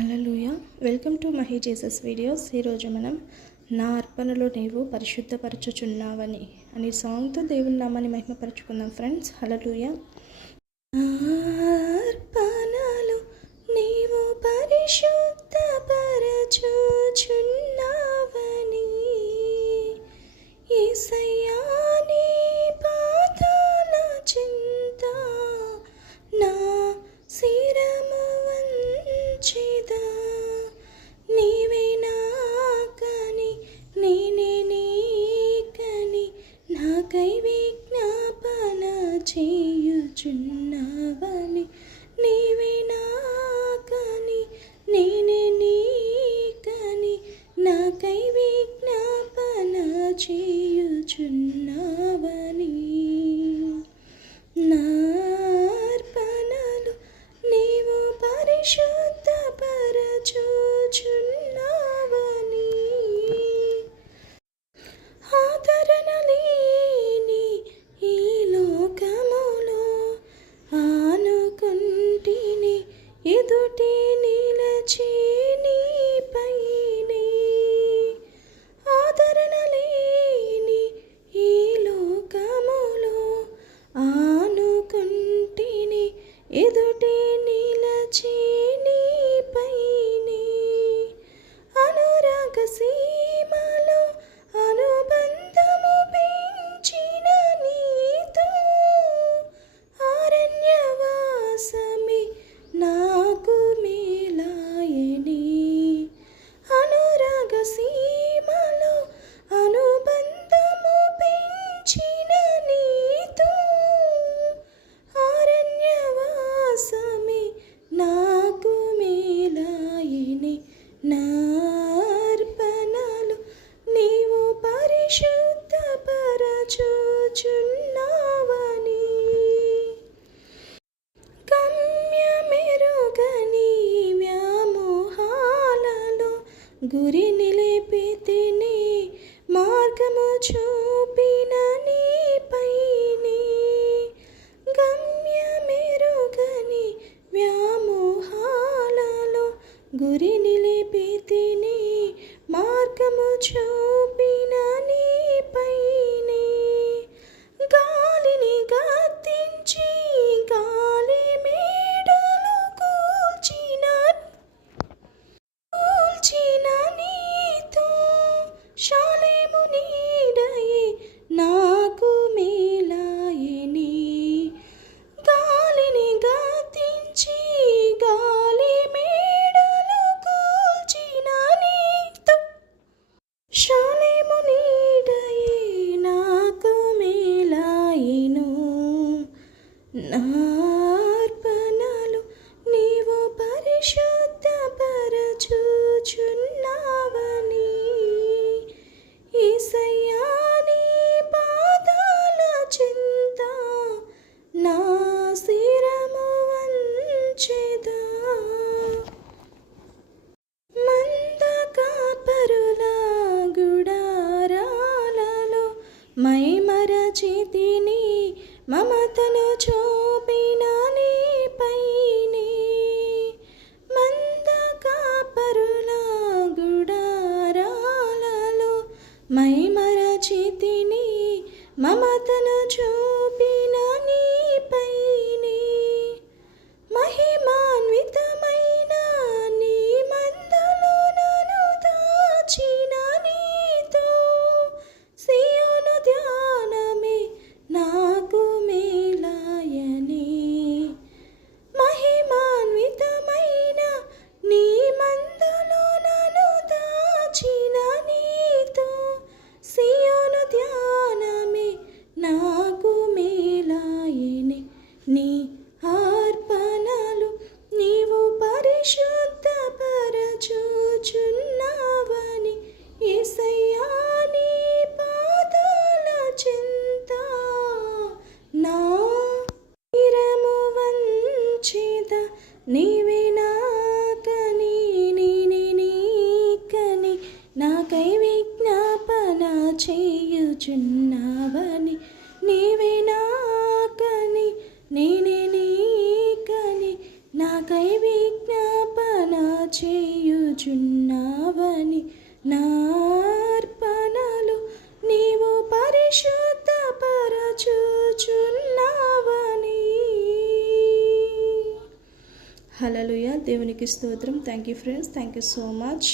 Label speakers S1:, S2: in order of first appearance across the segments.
S1: Hallelujah welcome to Mahi Jesus videos. ఈరోజు మనం నా అర్పణలో నీవు పరిశుద్ధపరచుచున్నావని అనే సాంగ్తో దేవుని నామాన్ని మహిమపరచుకుందాం ఫ్రెండ్స్. హలలుయ అర్పణలో నీవు పరిశుద్ధపరచుచున్నావని చేయుచున్నావని నీవే నాకని నేనే నీకని నాకై విజ్ఞాపన చేయుచున్నావని గురి నిలిపితిని మార్గము చూపిన నీపైని గమ్యమెరుగని వ్యామోహాలలో గురి నిలిపితిని మార్గము చూపిన నార్పణలు నీవు పరిశుద్ధపరచుచున్నావని పరచూచున్నావని నీ పాదాల చింత నా శిరము వంచెదా. మందకాపరుల గుడారాలలో మైమరచితిని మమతను మైమరచితిని మమతను చూపినా నీవే నాకని నేనే నీకని నాకై విజ్ఞాపన చేయుచున్నావని. నీవే నాకని నేనే నీకని నాకై విజ్ఞాపన చేయుచున్నావని. నార్పణలు నీవు పరిశుద్ధ హలలుయ దేవునికి స్తోత్రం thank you friends thank you so much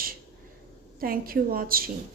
S1: thank you watching